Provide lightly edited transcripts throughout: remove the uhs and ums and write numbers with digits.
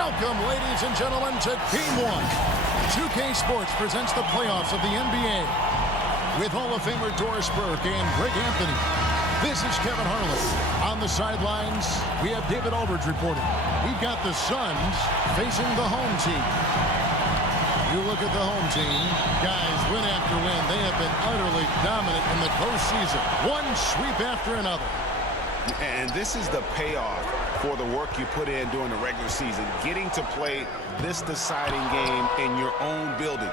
Welcome, ladies and gentlemen, to Game 1. 2K Sports presents the playoffs of the NBA. With Hall of Famer Doris Burke and Greg Anthony. This is Kevin Harlan. On the sidelines, we have David Aldridge reporting. We've got the Suns facing the home team. You look at the home team, guys, win after win, they have been utterly dominant in the postseason. One sweep after another. And this is the payoff for the work you put in during the regular season. Getting to play this deciding game in your own building.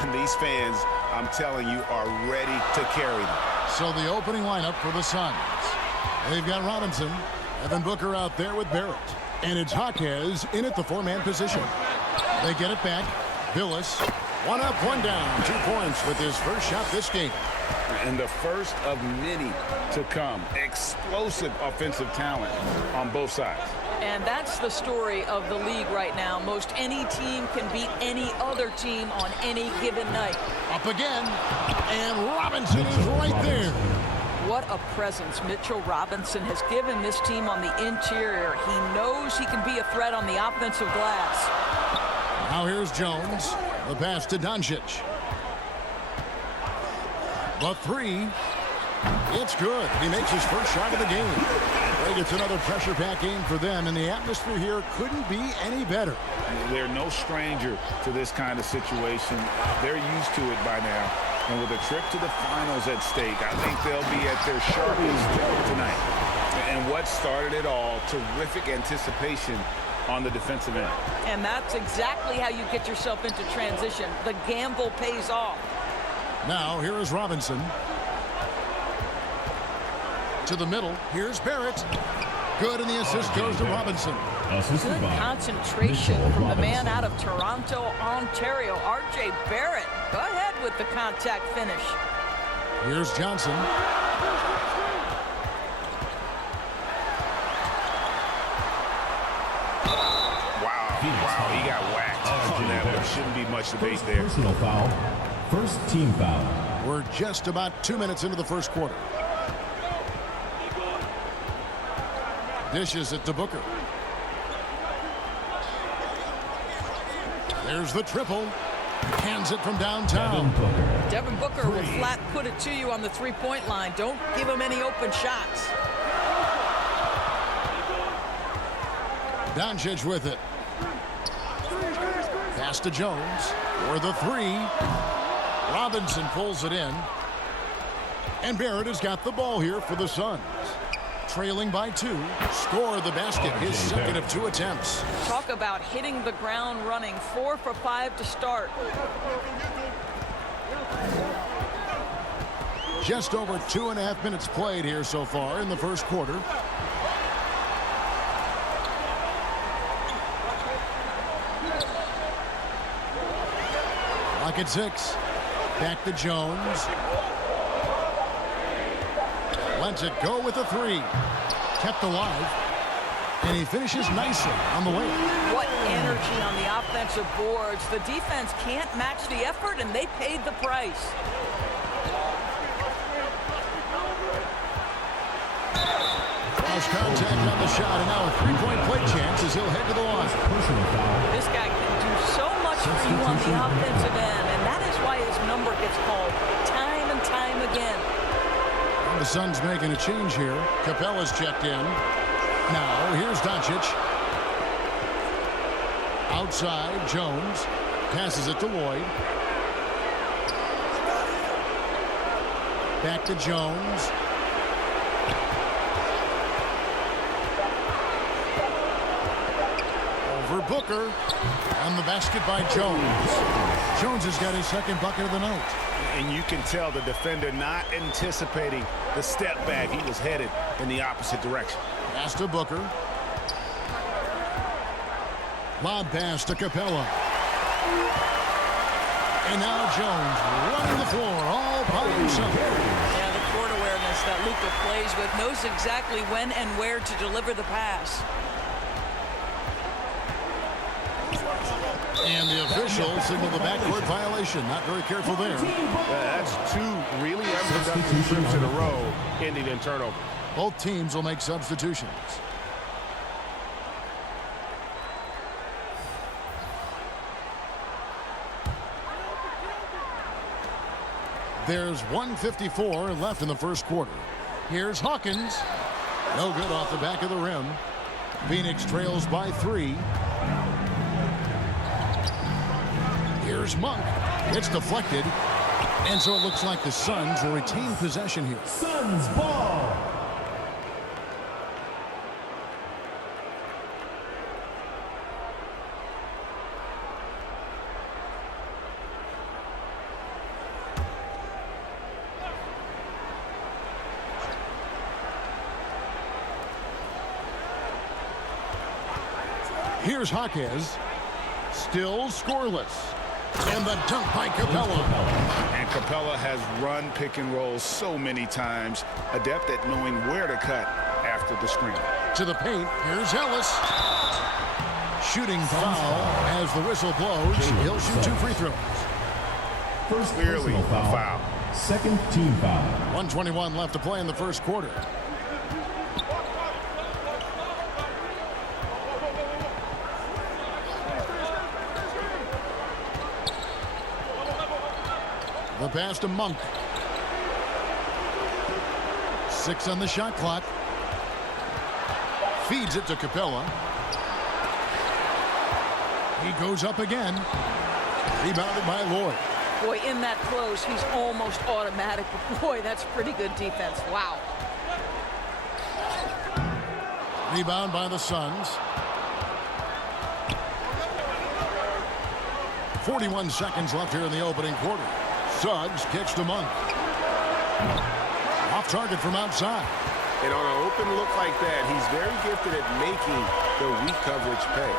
And these fans, I'm telling you, are ready to carry them. So the opening lineup for the Suns. They've got Robinson, Devin Booker out there with Barrett. And it's Jaquez in at the four-man position. They get it back. Billis, one up, one down. 2 points with his first shot this game. And the first of many to come. Explosive offensive talent on both sides. And that's the story of the league right now. Most any team can beat any other team on any given night. Up again, and Robinson is right there. What a presence Mitchell Robinson has given this team on the interior. He knows he can be a threat on the offensive glass. Now here's Jones. The pass to Doncic. The three. It's good. He makes his first shot of the game. Greg, it's another pressure-packed game for them, and the atmosphere here couldn't be any better. They're no stranger to this kind of situation. They're used to it by now. And with a trip to the finals at stake, I think they'll be at their sharpest tonight. And what started it all, terrific anticipation on the defensive end. And that's exactly how you get yourself into transition. The gamble pays off. Now, here is Robinson. To the middle. Here's Barrett. Good, and the assist goes to Robinson. Good concentration from the man out of Toronto, Ontario, R.J. Barrett. Go ahead with the contact finish. Here's Johnson. Wow, he got whacked on that one. Shouldn't be much debate there. Personal foul. First team foul. We're just about 2 minutes into the first quarter. Dishes it to Booker. There's the triple. Hands it from downtown. Devin Booker will flat put it to you on the three-point line. Don't give him any open shots. Doncic with it. Pass to Jones for the three. Robinson pulls it in. And Barrett has got the ball here for the Suns. Trailing by 2. Score the basket, his second of 2 attempts. Talk about hitting the ground running. 4 for 5 to start. Just over 2.5 minutes played here so far in the first quarter. Clock at 6. Back to Jones. Lets it go with a 3. Kept alive. And he finishes nicely on the way. What energy on the offensive boards. The defense can't match the effort, and they paid the price. Cross contact on the shot, and now a 3-point play chance as he'll head to the line. This guy can do so much for you on the offensive end, and that is why his number gets called time and time again. The Suns making a change here. Capella's checked in. Now, here's Doncic. Outside, Jones. Passes it to Lloyd. Back to Jones. Over Booker. On the basket by Jones. Jones has got his second bucket of the night. And you can tell the defender not anticipating the step back. He was headed in the opposite direction. Pass to Booker. Lob pass to Capella. And now Jones running the floor all by himself. Yeah, the court awareness that Luka plays with, knows exactly when and where to deliver the pass. And the official signaled the backcourt violation. Not very careful there. That's 2 really unproductive trips in a row, ending in turnover. Both teams will make substitutions. There's 1:54 left in the first quarter. Here's Hawkins. No good off the back of the rim. Phoenix trails by 3. Here's Monk. It's deflected. And so it looks like the Suns will retain possession here. Suns ball. Here's Jaquez. Still scoreless. And the dunk by Capella. And Capella has run pick and roll so many times. Adept at knowing where to cut after the screen. To the paint. Here's Ellis. Shooting foul as the whistle blows. He'll shoot 2 free throws. First Clearly personal a foul. Second team foul. 1:21 left to play in the first quarter. The pass to Monk. 6 on the shot clock. Feeds it to Capella. He goes up again. Rebounded by Lloyd. Boy, in that close, he's almost automatic. But boy, that's pretty good defense. Wow. Rebound by the Suns. 41 seconds left here in the opening quarter. Suggs kicks to Monk. Off target from outside. And on an open look like that, he's very gifted at making the weak coverage pay.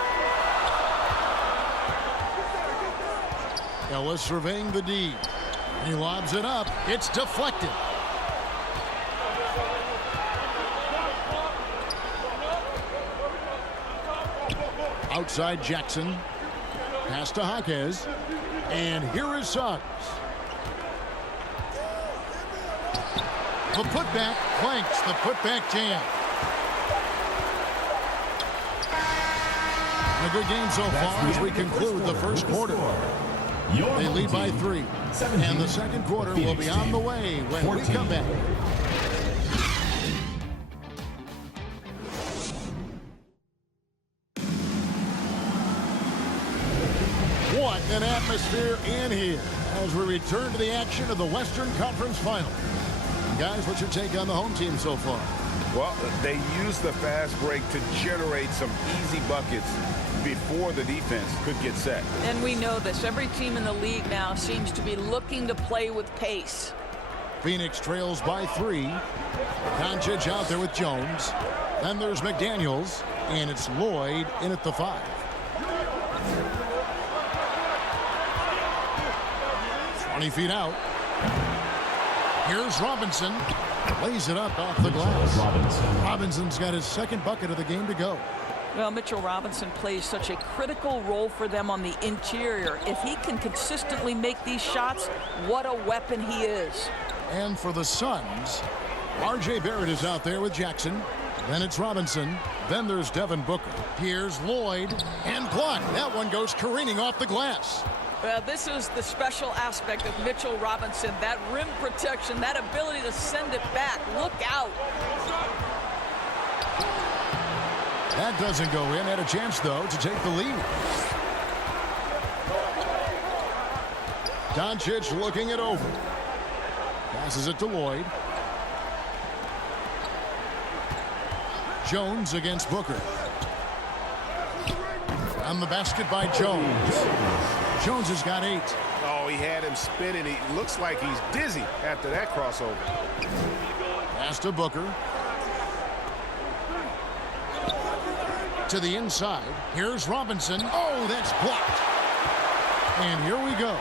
Ellis surveying the D. He lobs it up. It's deflected. Outside Jackson. Pass to Jaquez. And here is Suggs. The putback clanks. The putback jam. A good game so far as we conclude the first quarter. They lead by 3. And the second quarter will be on the way when we come back. What an atmosphere in here as we return to the action of the Western Conference Final. Guys, what's your take on the home team so far? Well, they used the fast break to generate some easy buckets before the defense could get set. And we know this. Every team in the league now seems to be looking to play with pace. Phoenix trails by 3. Doncic out there with Jones. Then there's McDaniels, and it's Lloyd in at the 5. 20 feet out. Here's Robinson. Lays it up off the glass. Robinson's got his second bucket of the game to go. Well, Mitchell Robinson plays such a critical role for them on the interior. If he can consistently make these shots, what a weapon he is. And for the Suns, R.J. Barrett is out there with Jackson. Then it's Robinson. Then there's Devin Booker. Here's Lloyd. And blocked. That one goes careening off the glass. This is the special aspect of Mitchell Robinson. That rim protection, that ability to send it back. Look out. That doesn't go in. Had a chance, though, to take the lead. Doncic looking it over. Passes it to Lloyd. Jones against Booker. On the basket by Jones. Jones has got 8. Oh, he had him spinning. He looks like he's dizzy after that crossover. Pass to Booker. To the inside. Here's Robinson. Oh, that's blocked. And here we go.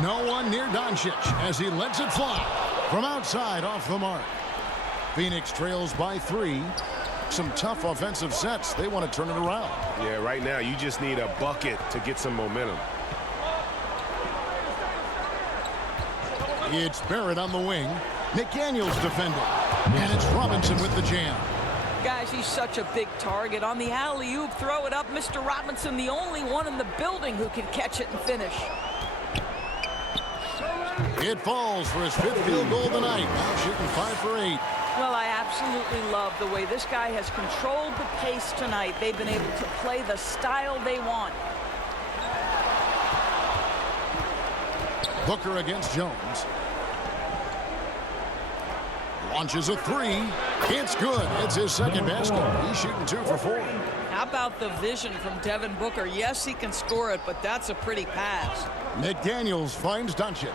No one near Doncic as he lets it fly. From outside off the mark. Phoenix trails by 3. Some tough offensive sets. They want to turn it around. Yeah, right now you just need a bucket to get some momentum. It's Barrett on the wing. McDaniels defending. And it's Robinson with the jam. Guys, he's such a big target. On the alley-oop, throw it up. Mr. Robinson, the only one in the building who can catch it and finish. It falls for his 5th field goal tonight. Now shooting 5 for 8. Well, I absolutely love the way this guy has controlled the pace tonight. They've been able to play the style they want. Booker against Jones. Launches a 3. It's good. It's his second basket. He's shooting 2 for 4. How about the vision from Devin Booker? Yes, he can score it, but that's a pretty pass. McDaniels finds Doncic.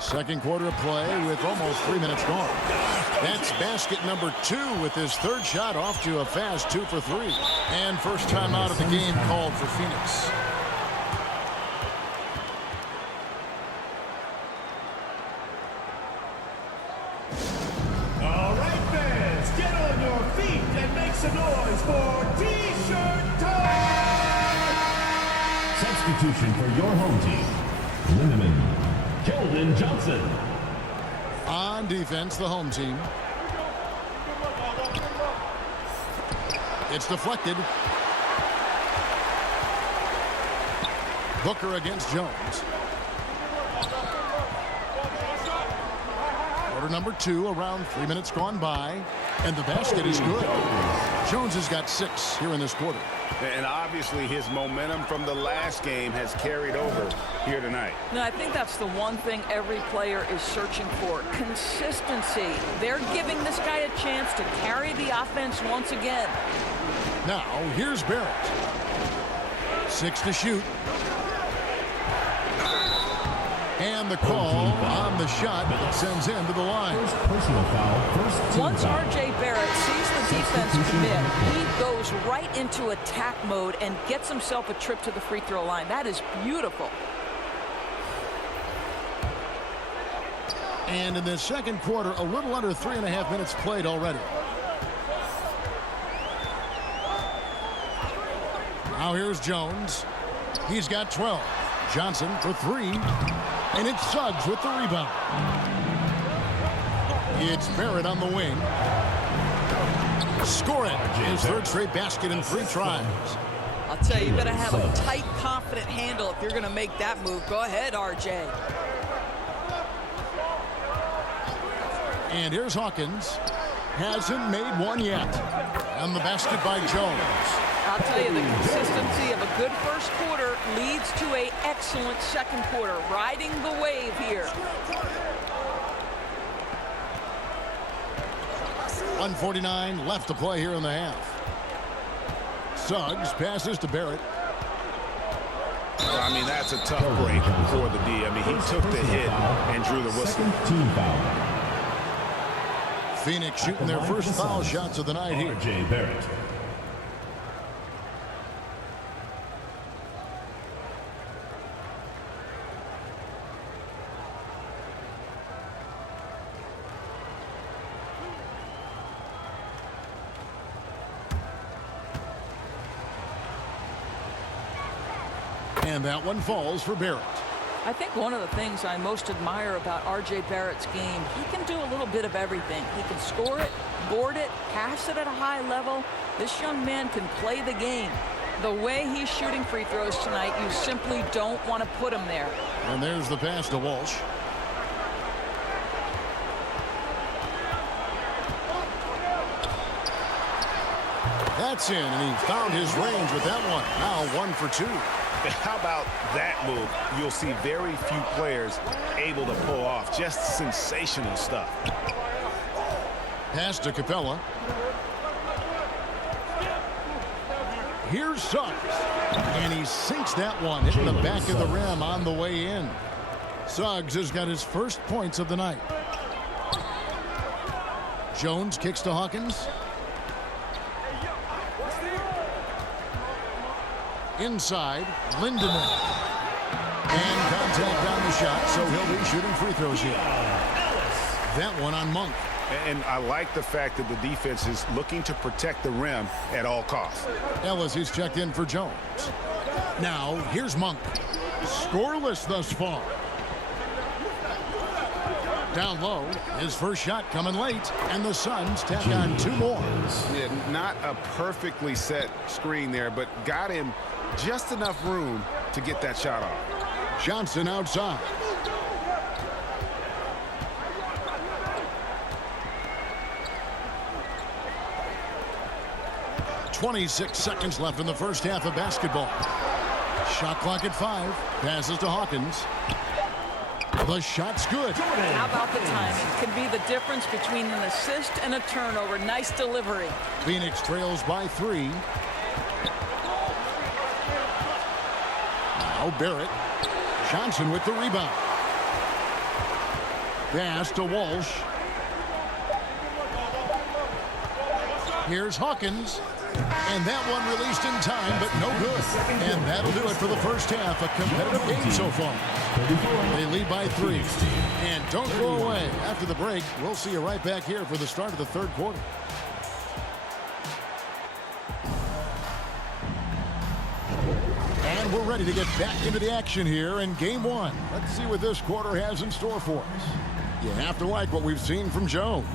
Second quarter of play with almost 3 minutes gone. That's basket number 2 with his 3rd shot off to a fast 2 for 3. And first time out of the game called for Phoenix. All right, fans, get on your feet and make some noise for T-shirt time! Substitution for your home team. Lindemann, Keldon Johnson. On defense, the home team. It's deflected. Booker against Jones. Quarter number 2, around 3 minutes gone by. And the basket is good. Jones has got 6 here in this quarter. And obviously his momentum from the last game has carried over here tonight. No, I think that's the one thing every player is searching for. Consistency. They're giving this guy a chance to carry the offense once again. Now, here's Barrett. 6 to shoot. And the call on the shot that sends him to the line. First personal foul, first team Once foul. R.J. Barrett sees the defense commit, he goes right into attack mode and gets himself a trip to the free throw line. That is beautiful. And in the second quarter, a little under 3.5 minutes played already. Now here's Jones. He's got 12. Johnson for 3. And it's Suggs with the rebound. It's Barrett on the wing. Scoring his 3rd straight basket in 3 tries. I'll tell you, you better have a tight, confident handle if you're going to make that move. Go ahead, R.J. And here's Hawkins. Hasn't made one yet. And the basket by Jones. I'll tell you, the consistency of a good first quarter leads to an excellent second quarter. Riding the wave here. 1:49 left to play here in the half. Suggs passes to Barrett. Well, I mean, that's a tough break for the D. I mean, he took the hit and drew the whistle. Second team foul. Phoenix shooting their first foul shots of the night here. R.J. Barrett. And that one falls for Barrett. I think one of the things I most admire about R.J. Barrett's game, he can do a little bit of everything. He can score it, board it, pass it at a high level. This young man can play the game. The way he's shooting free throws tonight, you simply don't want to put him there. And there's the pass to Walsh. That's in, and he found his range with that one. Now 1 for 2. How about that move? You'll see very few players able to pull off just sensational stuff. Pass to Capella. Here's Suggs. And he sinks that one, hitting the back of the rim on the way in. Suggs has got his first points of the night. Jones kicks to Hawkins. Inside, Lindemann. And contact on the shot, so he'll be shooting free throws here. That one on Monk. And I like the fact that the defense is looking to protect the rim at all costs. Ellis is checked in for Jones. Now, here's Monk. Scoreless thus far. Down low, his first shot coming late, and the Suns tack on 2 more. Yeah, not a perfectly set screen there, but got him just enough room to get that shot off. Johnson outside. .26 seconds left in the first half of basketball. Shot clock at 5. Passes to Hawkins. The shot's good. How about the timing? Can be the difference between an assist and a turnover. Nice delivery. Phoenix trails by 3. Now Barrett. Johnson with the rebound. Pass to Walsh. Here's Hawkins. And that one released in time, but no good. And that'll do it for the first half. A competitive game so far. They lead by 3. And don't go away. After the break, we'll see you right back here for the start of the third quarter. And we're ready to get back into the action here in game 1. Let's see what this quarter has in store for us. You have to like what we've seen from Jones.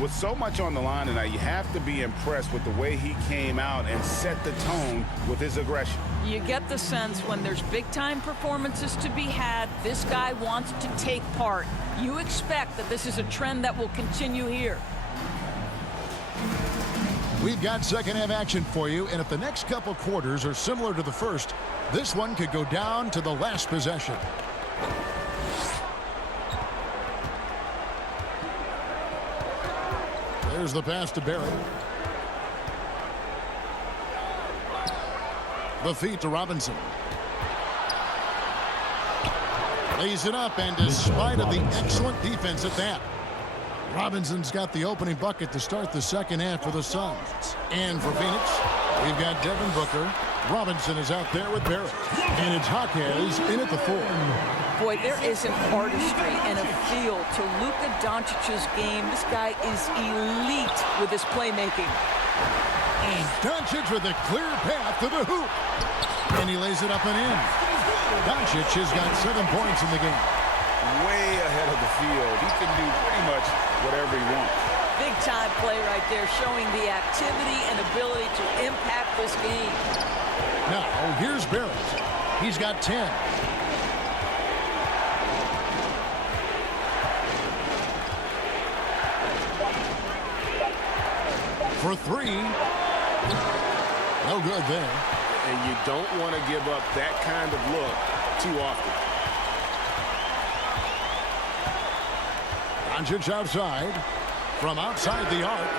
With so much on the line tonight, you have to be impressed with the way he came out and set the tone with his aggression. You get the sense when there's big-time performances to be had, this guy wants to take part. You expect that this is a trend that will continue here. We've got second half action for you, and if the next couple quarters are similar to the first, this one could go down to the last possession. There's the pass to Barrett. The feed to Robinson. Lays it up, and despite of the excellent defense at that, Robinson's got the opening bucket to start the second half for the Suns. And for Phoenix, we've got Devin Booker. Robinson is out there with Barrett. And it's Hawkins in at the 4. Boy, there is an artistry and a feel to Luka Doncic's game. This guy is elite with his playmaking. And Doncic with a clear path to the hoop. And he lays it up and in. Doncic has got 7 points in the game. Way ahead of the field. He can do pretty much whatever he wants. Big time play right there, showing the activity and ability to impact this game. Now, here's Barrett. He's got 10. For 3. No good there. And you don't want to give up that kind of look too often. Doncic outside. From outside the arc.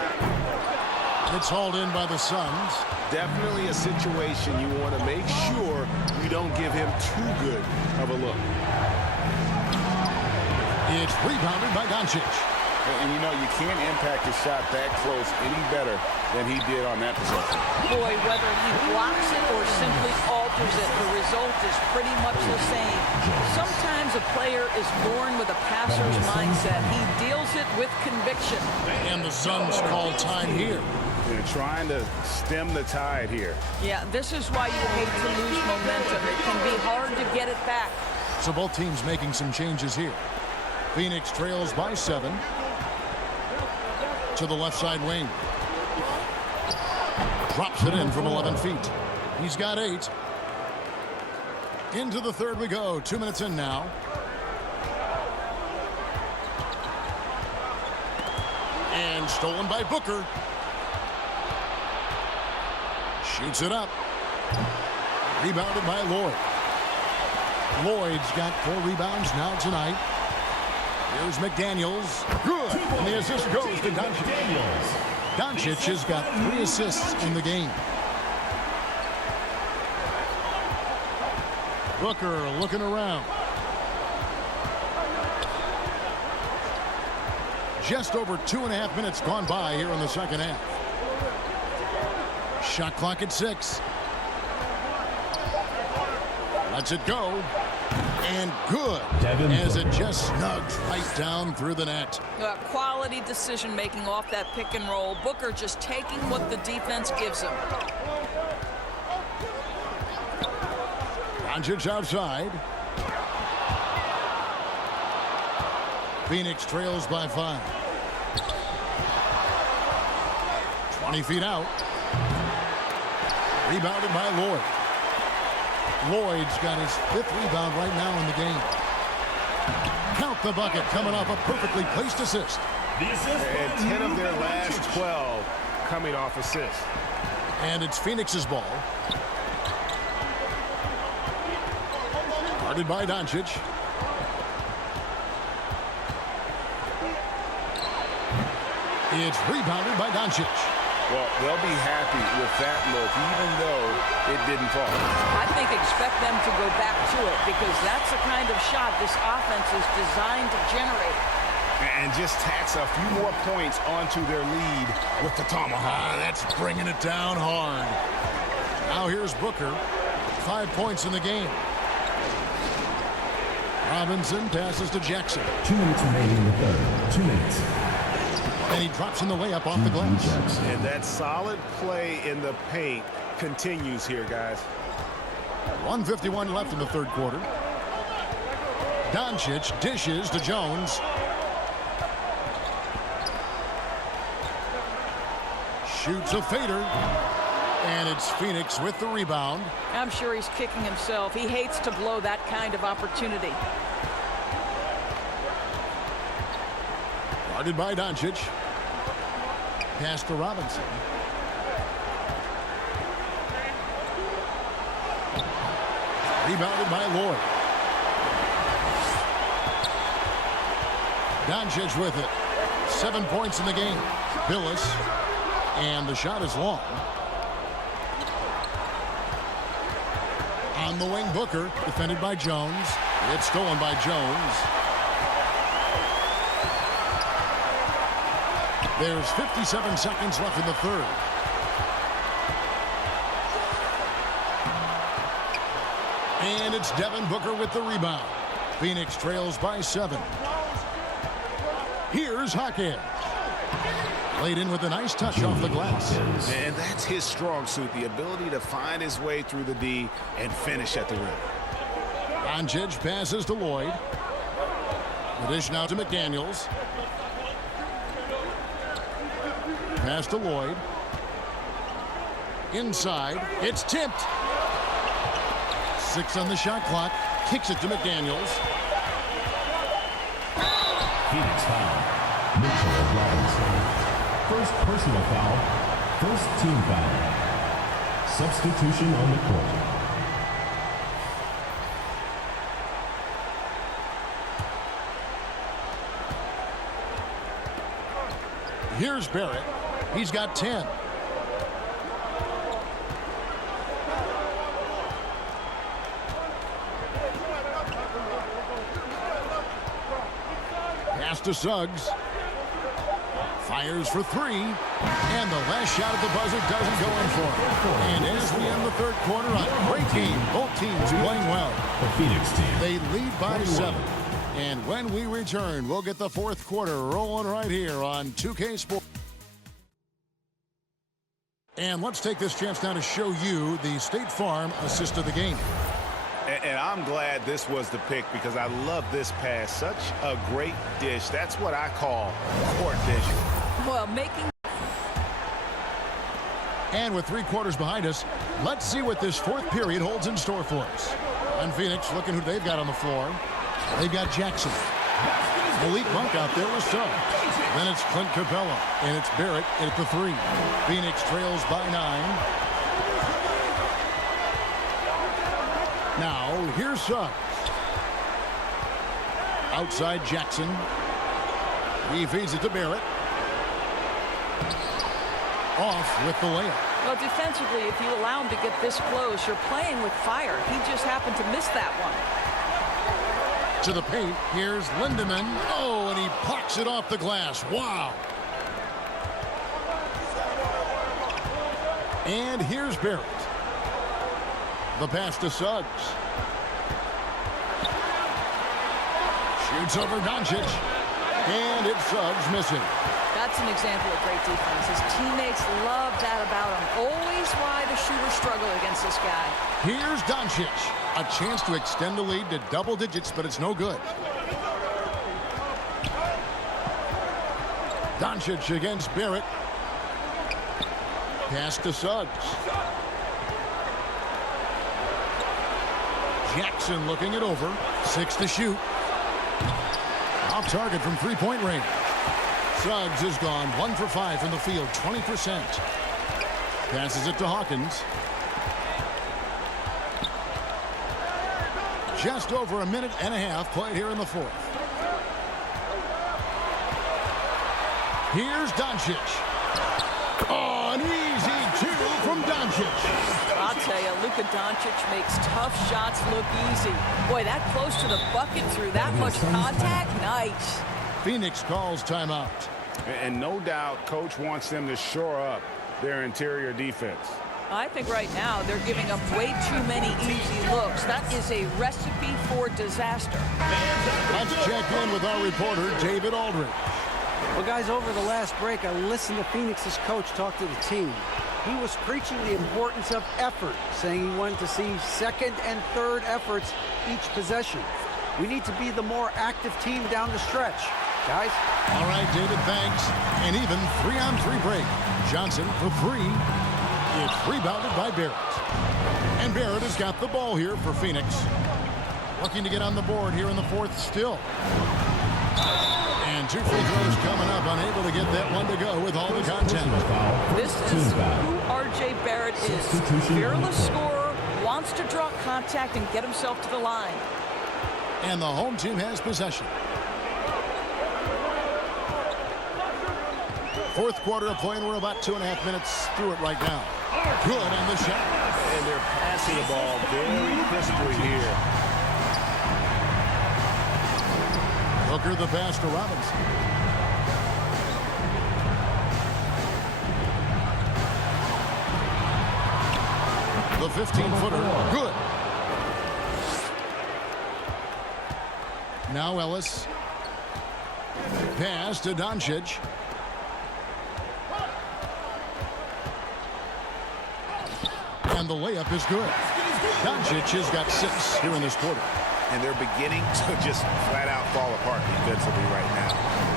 It's hauled in by the Suns. Definitely a situation you want to make sure you don't give him too good of a look. It's rebounded by Doncic. And you know, you can't impact a shot that close any better than he did on that possession. Boy, whether he blocks it or simply alters it, the result is pretty much the same. Sometimes a player is born with a passer's mindset. He deals it with conviction. And the Suns call time here. They're trying to stem the tide here. Yeah, this is why you hate to lose momentum. It can be hard to get it back. So both teams making some changes here. Phoenix trails by 7. To the left side wing. Drops it in from 11 feet. He's got 8. Into the third we go. 2 minutes in now. And stolen by Booker. Shoots it up. Rebounded by Lloyd. Lloyd's got 4 rebounds now tonight. Here's McDaniels. Good. And the assist goes to Doncic. Doncic has got 3 assists in the game. Booker looking around. Just over 2.5 minutes gone by here in the second half. Shot clock at 6. Lets it go. And good, as it just snugs right down through the net. Quality decision making off that pick and roll. Booker just taking what the defense gives him. Doncic outside. Phoenix trails by 5. 20 feet out. Rebounded by Lloyd. Lloyd's got his 5th rebound right now in the game. Count the bucket coming off a perfectly placed assist. The assist. And 10 of their last 12 coming off assists. And it's Phoenix's ball. Guarded by Doncic. It's rebounded by Doncic. Well, they'll be happy with that look, even though it didn't fall. I think expect them to go back to it because that's the kind of shot this offense is designed to generate. And just tax a few more points onto their lead with the tomahawk. That's bringing it down hard. Now here's Booker. 5 points in the game. Robinson passes to Jackson. 2 minutes remaining in the third. 2 minutes. And he drops in the layup off the glass. And that solid play in the paint continues here, guys. 1:51 left in the third quarter. Doncic dishes to Jones. Shoots a fader. And it's Phoenix with the rebound. I'm sure he's kicking himself. He hates to blow that kind of opportunity. Guarded by Doncic. Pass to Robinson. Rebounded by Lloyd. Doncic with it. 7 points in the game. Billis. And the shot is long. On the wing, Booker. Defended by Jones. It's stolen by Jones. There's 57 seconds left in the third. And it's Devin Booker with the rebound. Phoenix trails by 7. Here's Hackett. Laid in with a nice touch off the glass. And that's his strong suit, the ability to find his way through the D and finish at the rim. Doncic passes to Lloyd. The dish now to McDaniels. Pass to Lloyd. Inside. It's tipped. 6 on the shot clock. Kicks it to McDaniels. Phoenix foul. Mitchell Robinson. First personal foul. First team foul. Substitution on the court. Here's Barrett. He's got 10. Pass to Suggs. Fires for 3. And the last shot at the buzzer doesn't go in for him. And as we end the third quarter, a great game. Both teams playing well. The Phoenix team. They lead by 7. And when we return, we'll get the fourth quarter rolling right here on 2K Sports. And let's take this chance now to show you the State Farm assist of the game. And I'm glad this was the pick because I love this pass. Such a great dish. That's what I call court vision. Well, making... And with 3 quarters behind us, let's see what this fourth period holds in store for us. And Phoenix looking who they've got on the floor. They've got Jackson. Malik Monk out there with Suggs. Then it's Clint Capella. And it's Barrett at the 3. Phoenix trails by 9. Now, here's Suggs. Outside Jackson. He feeds it to Barrett. Off with the layup. Well, defensively, if you allow him to get this close, you're playing with fire. He just happened to miss that one. To the paint, here's Lindemann. Oh, and he pucks it off the glass. Wow. And here's Barrett. The pass to Suggs. Shoots over Doncic. And it's Suggs missing. That's an example of great defense. His teammates love that about him. Always why the shooters struggle against this guy. Here's Doncic. A chance to extend the lead to double digits, but it's no good. Doncic against Barrett. Pass to Suggs. Jackson looking it over. 6 to shoot. Off target from three-point range. Suggs has gone 1 for 5 from the field, 20%. Passes it to Hawkins. Just over a minute and a half played here in the fourth. Here's Doncic. Oh, an easy 2 from Doncic. I'll tell you, Luka Doncic makes tough shots look easy. Boy, that close to the bucket through that much contact, nice. Phoenix calls timeout. And no doubt, Coach wants them to shore up their interior defense. I think right now they're giving up way too many easy looks. That is a recipe for disaster. Let's check in with our reporter, David Aldridge. Well, guys, over the last break, I listened to Phoenix's coach talk to the team. He was preaching the importance of effort, saying he wanted to see second and third efforts each possession. We need to be the more active team down the stretch. Guys? All right, David, thanks. An even 3-on-3 break. Johnson for 3. It's rebounded by Barrett. And Barrett has got the ball here for Phoenix. Looking to get on the board here in the fourth still. And 2 free throws coming up. Unable to get that one to go with all the content. This is who R.J. Barrett is. Fearless scorer, wants to draw contact and get himself to the line. And the home team has possession. Fourth quarter of play, and we're about 2.5 minutes through it right now. Good on the shot. And they're passing the ball very crisply here. Hooker the pass to Robinson. The 15-footer, good. Now Ellis. Pass to Doncic. And the layup is good. Doncic has got 6 here in this quarter. And they're beginning to just flat out fall apart defensively right now,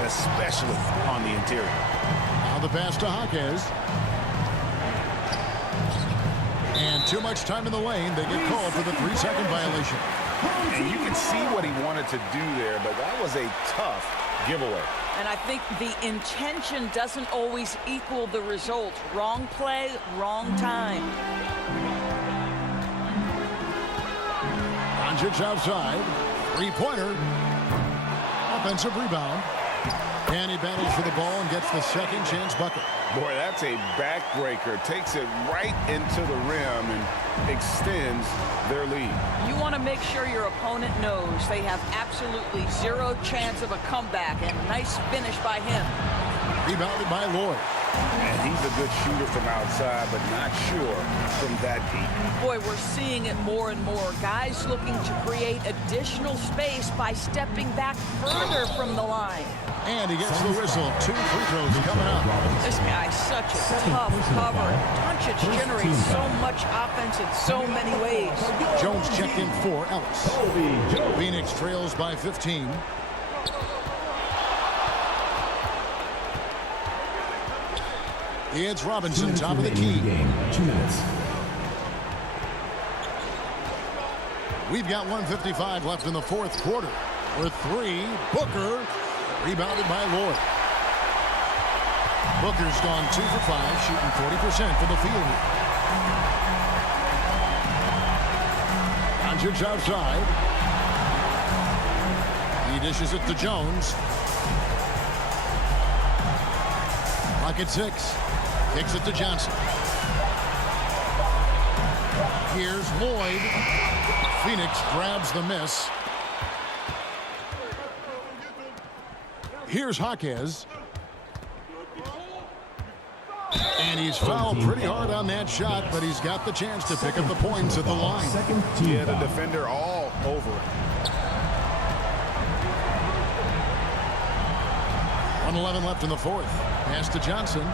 especially on the interior. Now the pass to Hawkins. And too much time in the lane. They get called for the 3-second violation. And you can see what he wanted to do there, but that was a tough giveaway. And I think the intention doesn't always equal the result. Wrong play, wrong time. Doncic outside. 3-pointer. Offensive rebound. And he battles for the ball and gets the second chance bucket. Boy, that's a backbreaker. Takes it right into the rim and extends their lead. You want to make sure your opponent knows they have absolutely 0 chance of a comeback. And nice finish by him. Rebounded by Lloyd. And he's a good shooter from outside, but not sure from that deep. Boy, we're seeing it more and more. Guys looking to create additional space by stepping back further from the line. And he gets the whistle. 2 free throws coming up. This guy's such a tough cover. Doncic generates so much offense in so many ways. Jones checked in for Ellis. Phoenix trails by 15. It's Robinson, top of the key. 2 minutes. We've got 1:55 left in the fourth quarter. For 3, Booker. Rebounded by Lloyd. Booker's gone 2 for 5, shooting 40% from the field. Doncic outside. He dishes it to Jones. Clock at 6. Kicks it to Johnson. Here's Lloyd. Phoenix grabs the miss. Here's Hawkins. And he's fouled pretty hard on that shot, but he's got the chance to pick up the points at the line. Yeah, the defender all over it. 1:11 left in the fourth. Pass to Johnson.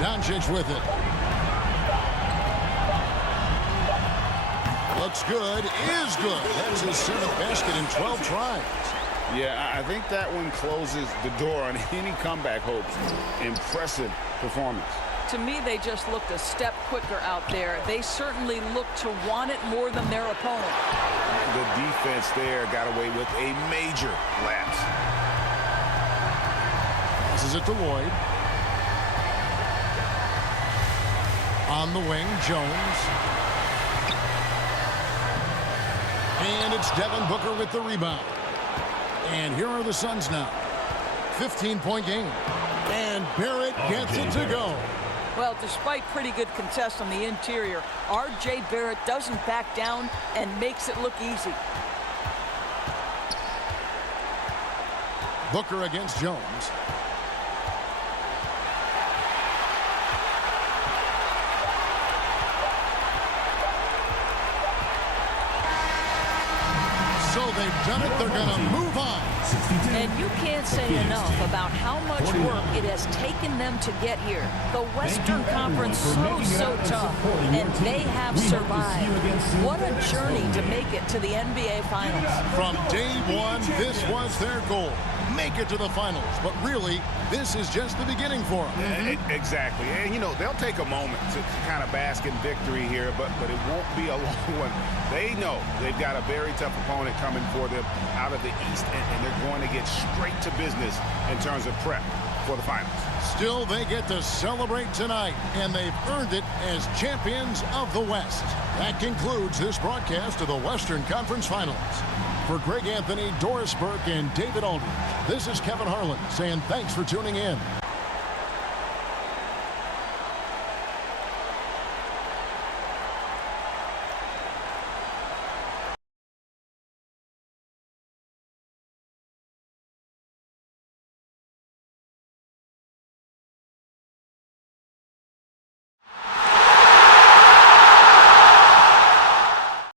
Doncic with it. Looks good. Is good. That's his 7th basket in 12 tries. Yeah, I think that one closes the door on any comeback hopes. Impressive performance. To me, they just looked a step quicker out there. They certainly looked to want it more than their opponent. The defense there got away with a major lapse. This is it to Lloyd. On the wing, Jones. And it's Devin Booker with the rebound. And here are the Suns now. 15-point game. And Barrett gets it to go. Well, despite pretty good contest on the interior, R.J. Barrett doesn't back down and makes it look easy. Booker against Jones. So they've done it. They're going to move on. And you can't say enough about how much work it has taken them to get here. The Western Conference so tough, and they have survived. What a journey to make it to the NBA Finals. From day one, this was their goal. Make it to the finals. But really, this is just the beginning for them. Exactly. And, you know, they'll take a moment to kind of bask in victory here, but it won't be a long one. They know they've got a very tough opponent coming for them out of the East, and they're going to get straight to business in terms of prep for the finals. Still, they get to celebrate tonight, and they've earned it as champions of the West. That concludes this broadcast of the Western Conference Finals. For Greg Anthony, Doris Burke, and David Aldridge, this is Kevin Harlan saying thanks for tuning in.